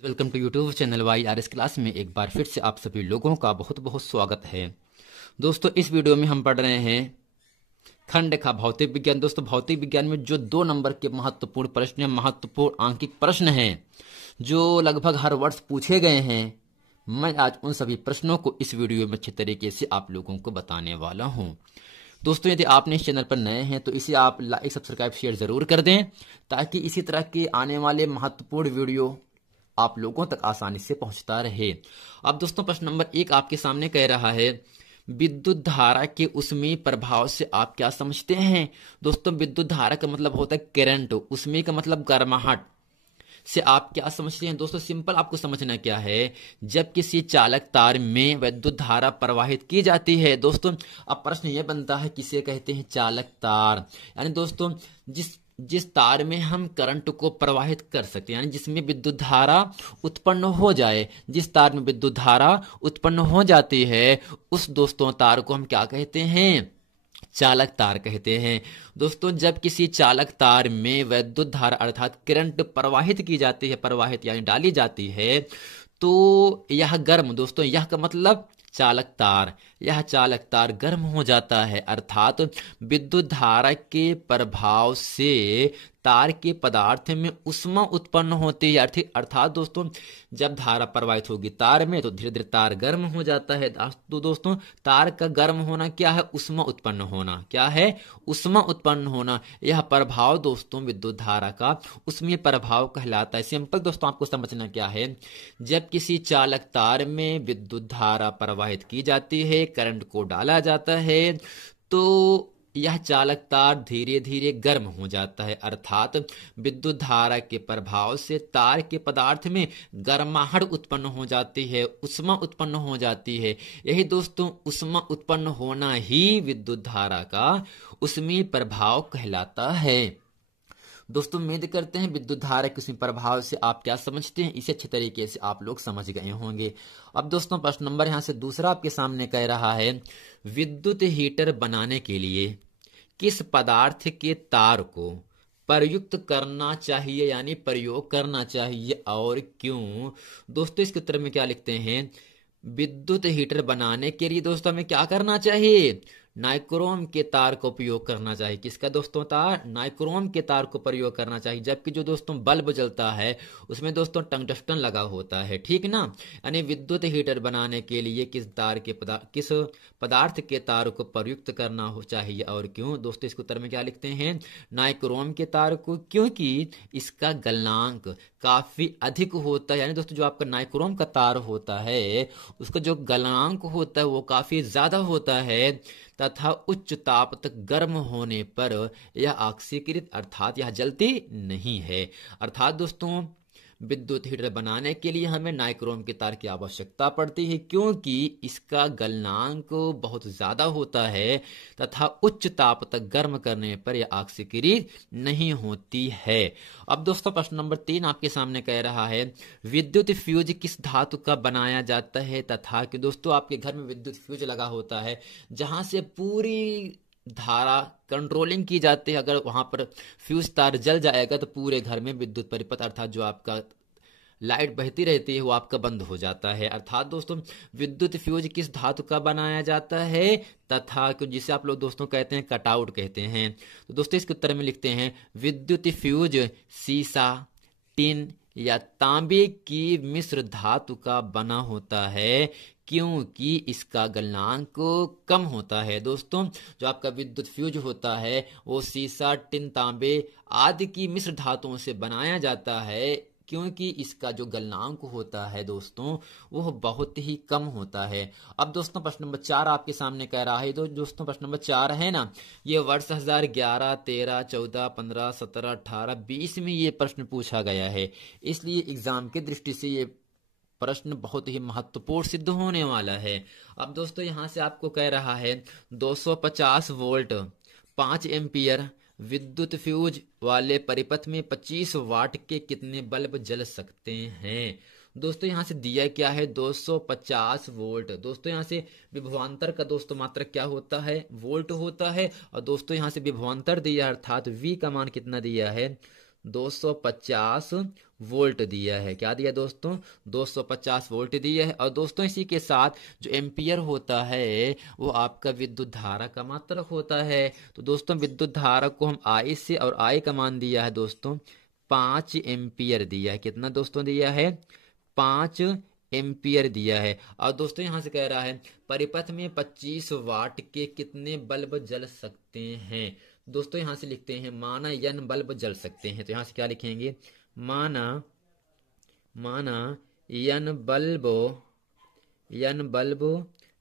Welcome to YouTube channel Y R S class में एक बार फिर से आप सभी लोगों का बहुत बहुत स्वागत है। दोस्तों इस वीडियो में हम पढ़ रहे हैं खंड का भौतिक विज्ञान। दोस्तों भौतिक विज्ञान में जो 2 नंबर के महत्वपूर्ण प्रश्न हैं, महत्वपूर्ण आंकिक प्रश्न हैं जो लगभग हर वर्ष पूछे गए हैं, मैं आज उन सभी प्रश्नों को इस वीडियो में अच्छे तरीके से आप लोगों को बताने वाला हूं। दोस्तों यदि आपने इस चैनल पर नए हैं तो इसे आप लाइक सब्सक्राइब शेयर जरूर कर दें ताकि इसी तरह के आने वाले महत्वपूर्ण वीडियो आप लोगों तक आसानी से पहुंचता रहे। अब दोस्तों प्रश्न नंबर 1 आपके सामने कह रहा है, विद्युत धारा के ऊष्मीय प्रभाव से आप क्या समझते हैं। दोस्तों विद्युत धारा का मतलब होता है करंट, ऊष्मीय का मतलब गर्माहट से आप क्या समझते हैं। दोस्तों सिंपल आपको समझना क्या है, जब किसी चालक तार में विद्युत धारा प्रवाहित की जाती है। दोस्तों अब प्रश्न यह बनता है किसे कहते हैं चालक तार, यानी दोस्तों जिस तार में हम करंट को प्रवाहित कर सकते हैं, यानी जिसमें विद्युत धारा उत्पन्न हो जाए, जिस तार में विद्युत धारा उत्पन्न हो जाती है उस दोस्तों तार को हम क्या कहते हैं, चालक तार कहते हैं। दोस्तों जब किसी चालक तार में विद्युत धारा अर्थात करंट प्रवाहित की जाती है, प्रवाहित यानी डाली जाती है, तो यह गर्म, दोस्तों यह का मतलब चालक तार, यह चालक तार गर्म हो जाता है, अर्थात विद्युत धारा के प्रभाव से तार के पदार्थ में ऊष्मा उत्पन्न होती है। अर्थात दोस्तों जब धारा प्रवाहित होगी तार में तो धीरे धीरे तार गर्म हो जाता है। तो दोस्तों तार का गर्म होना क्या है, ऊष्मा उत्पन्न होना। क्या है, ऊष्मा उत्पन्न होना। यह प्रभाव दोस्तों विद्युत धारा का ऊष्मीय प्रभाव कहलाता है। सिंपल दोस्तों आपको समझना क्या है, जब किसी चालक तार में विद्युत धारा प्रवाहित की जाती है, करंट को डाला जाता है, तो यह चालक तार धीरे धीरे गर्म हो जाता है, अर्थात विद्युत धारा के प्रभाव से तार के पदार्थ में गर्माहट उत्पन्न हो जाती है, ऊष्मा उत्पन्न हो जाती है। यही दोस्तों ऊष्मा उत्पन्न होना ही विद्युत धारा का ऊष्मीय प्रभाव कहलाता है। दोस्तों उम्मीद करते हैं विद्युत धारा के ऊष्मीय प्रभाव से आप क्या समझते हैं, इसे अच्छे तरीके से आप लोग समझ गए होंगे। अब दोस्तों प्रश्न नंबर यहां से दूसरा आपके सामने कह रहा है, विद्युत हीटर बनाने के लिए किस पदार्थ के तार को प्रयुक्त करना चाहिए, यानी प्रयोग करना चाहिए और क्यों। दोस्तों इसके उत्तर में क्या लिखते हैं, विद्युत हीटर बनाने के लिए दोस्तों हमें क्या करना चाहिए, नाइक्रोम के तार का उपयोग करना चाहिए। किसका दोस्तों तार, नाइक्रोम के तार को प्रयोग करना चाहिए। जबकि जो दोस्तों बल्ब जलता है उसमें दोस्तों टंगस्टन लगा होता है, ठीक ना। यानी विद्युत हीटर बनाने के लिए किस पदार्थ के तार को प्रयुक्त करना हो चाहिए और क्यों। दोस्तों इसके उत्तर में क्या लिखते हैं, नाइक्रोम के तार को, क्योंकि इसका गलनांक काफी अधिक होता है। यानी दोस्तों जो आपका नाइक्रोम का तार होता है उसका जो गलनांक होता है वो काफी ज्यादा होता है तथा उच्च ताप तक गर्म होने पर यह ऑक्सीकृत अर्थात यह जलती नहीं है। अर्थात दोस्तों विद्युत हीटर बनाने के लिए हमें नाइक्रोम के तार की आवश्यकता पड़ती है, क्योंकि इसका गलनांक बहुत ज्यादा होता है तथा उच्च ताप तक गर्म करने पर यह ऑक्सीकृत नहीं होती है। अब दोस्तों प्रश्न नंबर 3 आपके सामने कह रहा है, विद्युत फ्यूज किस धातु का बनाया जाता है तथा कि दोस्तों आपके घर में विद्युत फ्यूज लगा होता है जहां से पूरी धारा कंट्रोलिंग की जाती है। अगर वहां पर फ्यूज तार जल जाएगा तो पूरे घर में विद्युत परिपथ अर्थात जो आपका लाइट बहती रहती है वो आपका बंद हो जाता है। अर्थात दोस्तों विद्युत फ्यूज किस धातु का बनाया जाता है तथा जिसे आप लोग दोस्तों कहते हैं कटआउट कहते हैं। तो दोस्तों इसके उत्तर में लिखते हैं, विद्युत फ्यूज सीसा, टिन या तांबे की मिश्र धातु का बना होता है, क्योंकि इसका गलनांक कम होता है। दोस्तों जो आपका विद्युत फ्यूज होता है वो सीसा, टिन, तांबे आदि की मिश्र धातुओं से बनाया जाता है, क्योंकि इसका जो गलनांक होता है दोस्तों वह बहुत ही कम होता है। अब दोस्तों प्रश्न नंबर 4 आपके सामने कह रहा है, तो दोस्तों प्रश्न नंबर 4 है ना, ये वर्ष 2011, 13, 14, 15, 17, 18, 20 में ये प्रश्न पूछा गया है, इसलिए एग्जाम की दृष्टि से ये प्रश्न बहुत ही महत्वपूर्ण सिद्ध होने वाला है। अब दोस्तों यहां से आपको कह रहा है 250 वोल्ट 5 एम्पियर विद्युत फ्यूज वाले परिपथ में 25 वाट के कितने बल्ब जल सकते हैं। दोस्तों यहां से दिया क्या है, 250 वोल्ट। दोस्तों यहां से विभवांतर का दोस्तों मात्रक क्या होता है, वोल्ट होता है। और दोस्तों यहां से विभवांतर दिया अर्थात V का मान कितना दिया है, 250 वोल्ट दिया है। क्या दिया दोस्तों? 250 वोल्ट दिया है। और दोस्तों इसी के साथ जो एम्पियर होता है वो आपका विद्युत धारा का मात्रक होता है। तो दोस्तों विद्युत धारा को हम आई से, और आई का मान दिया है दोस्तों 5 एम्पियर दिया है। कितना दोस्तों दिया है? 5 एम्पियर दिया है। और दोस्तों यहां से कह रहा है परिपथ में 25 वाट के कितने बल्ब जल सकते हैं। दोस्तों यहां से लिखते हैं माना n बल्ब जल सकते हैं। तो यहां से क्या लिखेंगे? माना n बल्ब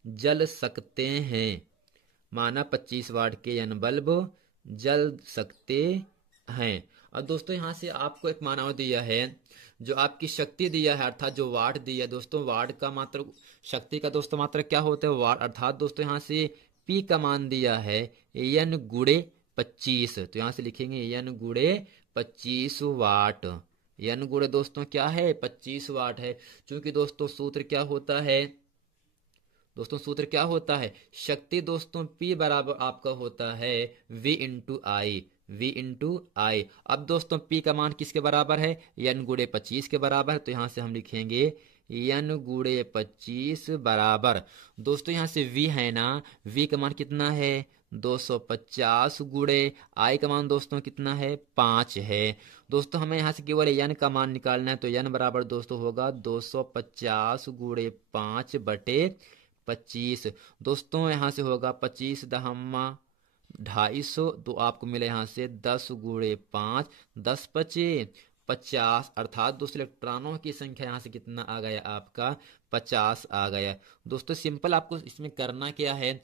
जल सकते हैं। माना 25 वाट के n बल्ब जल सकते हैं। और दोस्तों यहां से आपको एक माना दिया है, जो आपकी शक्ति दिया है अर्थात जो वाट दिया है दोस्तों, वाट का मात्र शक्ति का दोस्तों मात्रक क्या होता है? वाट। अर्थात दोस्तों यहां से P का मान दिया है n गुणे 25। तो यहां से लिखेंगे n गुणे 25 वाट। n गुणे दोस्तों क्या है? 25 वाट है। क्योंकि दोस्तों सूत्र क्या होता है? दोस्तों सूत्र क्या होता है? शक्ति दोस्तों P बराबर आपका होता है V इंटू आई। अब दोस्तों P का मान किसके बराबर है? n गुणे 25 के बराबर है। तो यहां से हम लिखेंगे n गुणे 25 बराबर, दोस्तों यहां से V है ना, V का मान कितना है? 250 गुणे I का मान दोस्तों कितना है? 5 है। दोस्तों हमें यहां से केवल n का मान निकालना है। तो n बराबर दोस्तों होगा 250 गुणे 5 बटे 25। दोस्तों यहां से होगा 25 दहम्मा 250। तो आपको मिले यहां से 10 गुणे 5, 10 पचे 50। अर्थात दोस्तों इलेक्ट्रॉनों की संख्या यहां से कितना आ गया? आपका 50 आ गया। दोस्तों सिंपल आपको इसमें करना क्या है?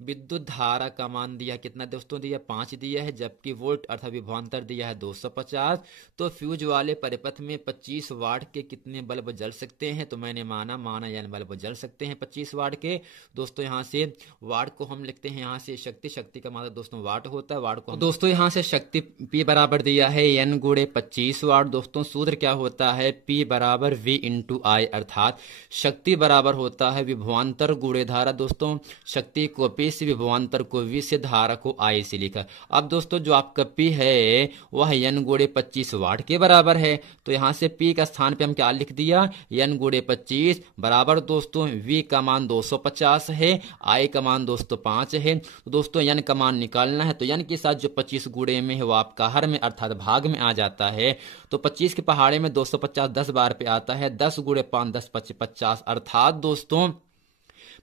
विद्युत धारा का मान दिया कितना दोस्तों? दिया 5 दिया है, जबकि वोल्ट अर्थात विभवांतर दिया है 250। तो फ्यूज वाले परिपथ में 25 वाट के कितने बल्ब जल सकते हैं? तो मैंने माना n बल्ब जल सकते हैं 25 वाट के। दोस्तों यहां से वाट को हम लिखते हैं यहां से शक्ति का मात्रक दोस्तों वाट होता है। वाट को दोस्तों यहां से शक्ति P बराबर दिया है n गुणे 25 वाट। दोस्तों सूत्र क्या होता है? P बराबर V इंटू आई। अर्थात शक्ति बराबर होता है विभवांतर गुणे धारा। दोस्तों शक्ति को P से, विभवांतर को V से, धारा को I से लिखा। अब दोस्तों जो आपका P है वह n गुणे 25 वाट के बराबर है। तो यहां से P का स्थान पे हम क्या लिख दिया? n गुणे 25 बराबर दोस्तों V का मान 250 है, I का मान दोस्तों 5 है। तो दोस्तों n का मान निकालना है। तो n के साथ जो 25 गुणे में है वो आपका हर में अर्थात भाग में आ जाता है। तो 25 के पहाड़े में 250 10 बार पे आता है। 10 गुणे 5 10 25 50। अर्थात दोस्तों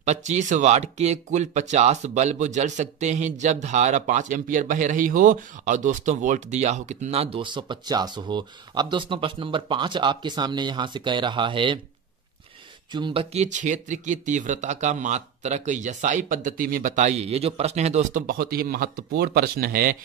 25 वाट के कुल 50 बल्ब जल सकते हैं जब धारा 5 एम्पियर बह रही हो और दोस्तों वोल्ट दिया हो कितना? 250 हो। अब दोस्तों प्रश्न नंबर 5 आपके सामने यहां से कह रहा है चुंबकीय क्षेत्र की तीव्रता का मात्रक यसाई पद्धति में बताइए। ये जो प्रश्न है दोस्तों बहुत ही महत्वपूर्ण प्रश्न है।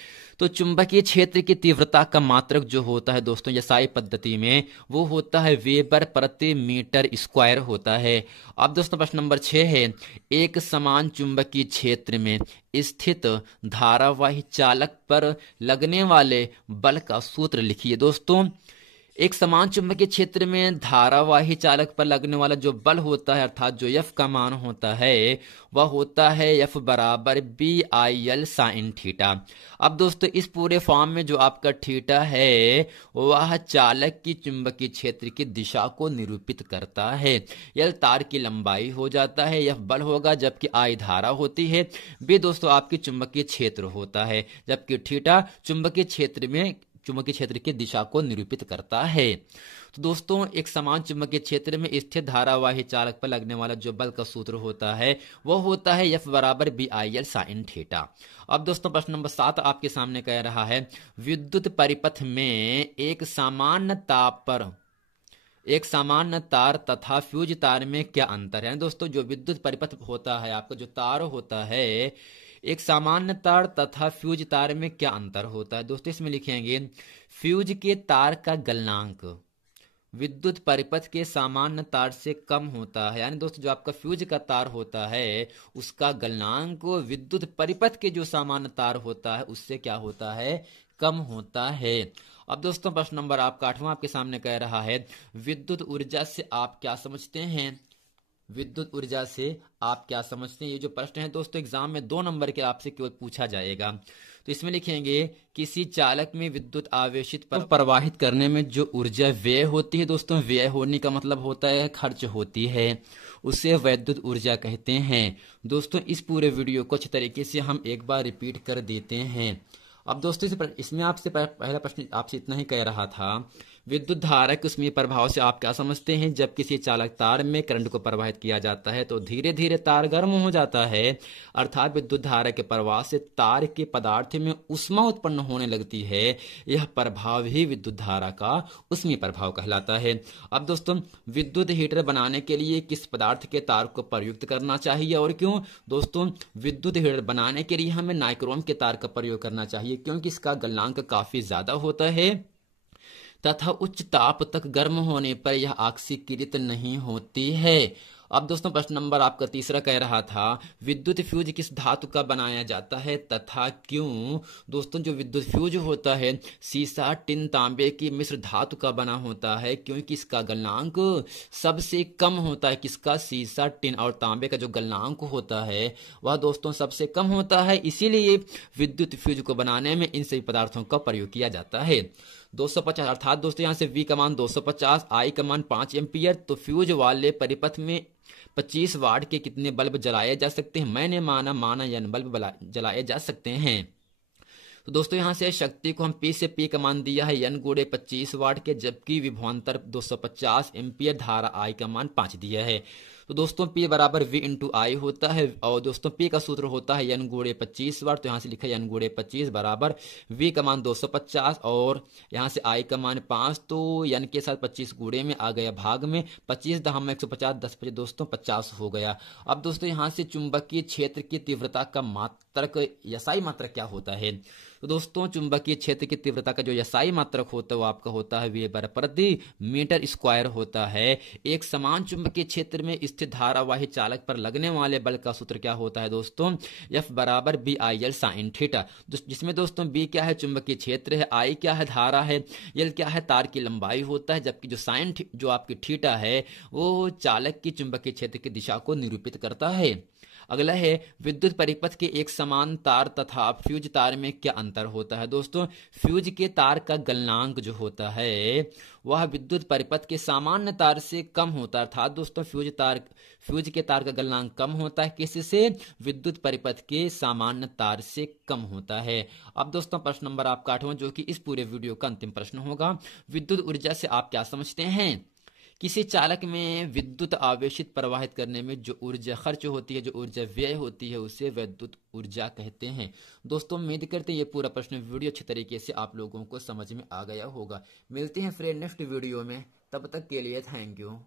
तो चुंबकीय क्षेत्र की तीव्रता का मात्रक जो होता है दोस्तों यसाई पद्धति में वो होता है वेबर प्रति मीटर स्क्वायर होता है। अब दोस्तों प्रश्न नंबर 6 है एक समान चुंबकीय क्षेत्र में स्थित धारावाही चालक पर लगने वाले बल का सूत्र लिखिए। दोस्तों एक समान चुंबकीय क्षेत्र में धारावाही चालक पर लगने वाला जो बल होता है अर्थात जो F का मान होता है वह होता है F बराबर BIL साइन थीटा। अब दोस्तों इस पूरे फॉर्म में जो आपका थीटा है वह चालक की चुंबकीय क्षेत्र की दिशा को निरूपित करता है। L तार की लंबाई हो जाता है, F बल होगा, जबकि I धारा होती है, B दोस्तों आपकी चुंबकीय क्षेत्र होता है, जबकि थीटा चुंबकीय क्षेत्र की दिशा को निरूपित करता है। तो दोस्तों एक समान चुंबकीय क्षेत्र में स्थित धारावाही चालक पर लगने वाला जो बल का सूत्र होता है वह होता है F बराबर BIL साइन थीटा। अब दोस्तों प्रश्न नंबर 7 आपके सामने कह रहा है विद्युत परिपथ में एक सामान्य तार तथा फ्यूज तार में क्या अंतर है। दोस्तों जो विद्युत परिपथ होता है आपका जो तार होता है एक सामान्य तार तथा फ्यूज तार में क्या अंतर होता है। दोस्तों इसमें लिखेंगे फ्यूज के तार का गलनांक विद्युत परिपथ के सामान्य तार से कम होता है। यानी दोस्तों जो आपका फ्यूज का तार होता है उसका गलनांक विद्युत परिपथ के जो सामान्य तार होता है उससे क्या होता है? कम होता है। अब दोस्तों प्रश्न नंबर आपका 8वां आपके सामने कह रहा है विद्युत ऊर्जा से आप क्या समझते हैं। विद्युत ऊर्जा से आप क्या समझते हैं। ये जो प्रश्न है दोस्तों एग्जाम में 2 नंबर के आपसे केवल पूछा जाएगा। तो इसमें लिखेंगे किसी चालक में विद्युत आवेशित पर प्रवाहित करने में जो ऊर्जा व्यय होती है दोस्तों, व्यय होने का मतलब होता है खर्च होती है, उसे वैद्युत ऊर्जा कहते हैं। दोस्तों इस पूरे वीडियो को अच्छे तरीके से हम एक बार रिपीट कर देते हैं। अब दोस्तों इसमें आपसे पहला प्रश्न आपसे इतना ही कह रहा था, विद्युत धारा के उसमें प्रभाव से आप क्या समझते हैं। जब किसी चालक तार में करंट को प्रवाहित किया जाता है तो धीरे धीरे तार गर्म हो जाता है, अर्थात विद्युत धारा के प्रवाह से तार के पदार्थ में ऊष्मा उत्पन्न होने लगती है। यह प्रभाव ही विद्युत धारा का ऊष्मीय प्रभाव कहलाता है। अब दोस्तों विद्युत हीटर बनाने के लिए किस पदार्थ के तार को प्रयुक्त करना चाहिए और क्यों। दोस्तों विद्युत हीटर बनाने के लिए हमें नाइक्रोम के तार का प्रयोग करना चाहिए, क्योंकि इसका गलनांक काफी ज्यादा होता है तथा उच्च ताप तक गर्म होने पर यह ऑक्सीकृत नहीं होती है। अब दोस्तों प्रश्न नंबर आपका तीसरा कह रहा था, विद्युत फ्यूज किस धातु का बनाया जाता है तथा क्यों। दोस्तों जो विद्युत फ्यूज होता है सीसा, टिन, तांबे की मिश्र धातु का बना होता है, क्योंकि इसका गलनांक सबसे कम होता है। किसका, सीसा, टिन और तांबे का जो गलनांक होता है वह दोस्तों सबसे कम होता है, इसीलिए विद्युत फ्यूज को बनाने में इन सभी पदार्थों का प्रयोग किया जाता है। 250 अर्थात दोस्तों यहाँ से V का मान 250, I का मान 5 एम्पियर। तो फ्यूज वाले परिपथ में 25 वाट के कितने बल्ब जलाए जा सकते हैं। मैंने माना यानी बल्ब जलाए जा सकते हैं। तो दोस्तों यहाँ से शक्ति को हम P से P का मान दिया है N गुणे 25 वाट के, जबकि विभवांतर 250 एम्पियर, धारा I का मान 5 दिया है। तो दोस्तों P बराबर V इंटू आई होता है और दोस्तों P का सूत्र होता है N गुणे 25 वाट। तो यहाँ से लिखा है N गुणे 25 बराबर V का मान 250 और यहाँ से I का मान 5, तो N के साथ 25 गुणे में आ गया भाग में, 25 दहा में 150, 10 25 दोस्तों 50 हो गया। अब दोस्तों यहाँ से चुंबकीय क्षेत्र की तीव्रता का मात्रक यसाई मात्रक क्या होता है। तो दोस्तों चुंबकीय क्षेत्र की तीव्रता का जो यसाई मात्रक होता है वो आपका होता है वेबर प्रति मीटर स्क्वायर होता है। एक समान चुंबकीय क्षेत्र में स्थित धारावाही चालक पर लगने वाले बल का सूत्र क्या होता है दोस्तों, F बराबर BIL साइन थीटा, जिसमें दोस्तों B क्या है चुंबकीय क्षेत्र है, I क्या है धारा है, L क्या है तार की लंबाई होता है, जबकि जो साइन जो आपकी थीटा है वो चालक की चुंबकीय क्षेत्र की दिशा को निरूपित करता है। अगला है विद्युत परिपथ के एक समान तार तथा फ्यूज तार में क्या अंतर होता है। दोस्तों फ्यूज के तार का गलनांक जो होता है वह विद्युत परिपथ के सामान्य तार से कम होता है, अर्थात दोस्तों फ्यूज के तार का गलनांक कम होता है, किससे, विद्युत परिपथ के सामान्य तार से कम होता है। अब दोस्तों प्रश्न नंबर आपका 8वां, जो कि इस पूरे वीडियो का अंतिम प्रश्न होगा, विद्युत ऊर्जा से आप क्या समझते हैं। किसी चालक में विद्युत आवेशित प्रवाहित करने में जो ऊर्जा खर्च होती है, जो ऊर्जा व्यय होती है, उसे विद्युत ऊर्जा कहते हैं। दोस्तों उम्मीद करते हैं ये पूरा प्रश्न वीडियो अच्छे तरीके से आप लोगों को समझ में आ गया होगा। मिलते हैं फ्रेंड नेक्स्ट वीडियो में, तब तक के लिए थैंक यू।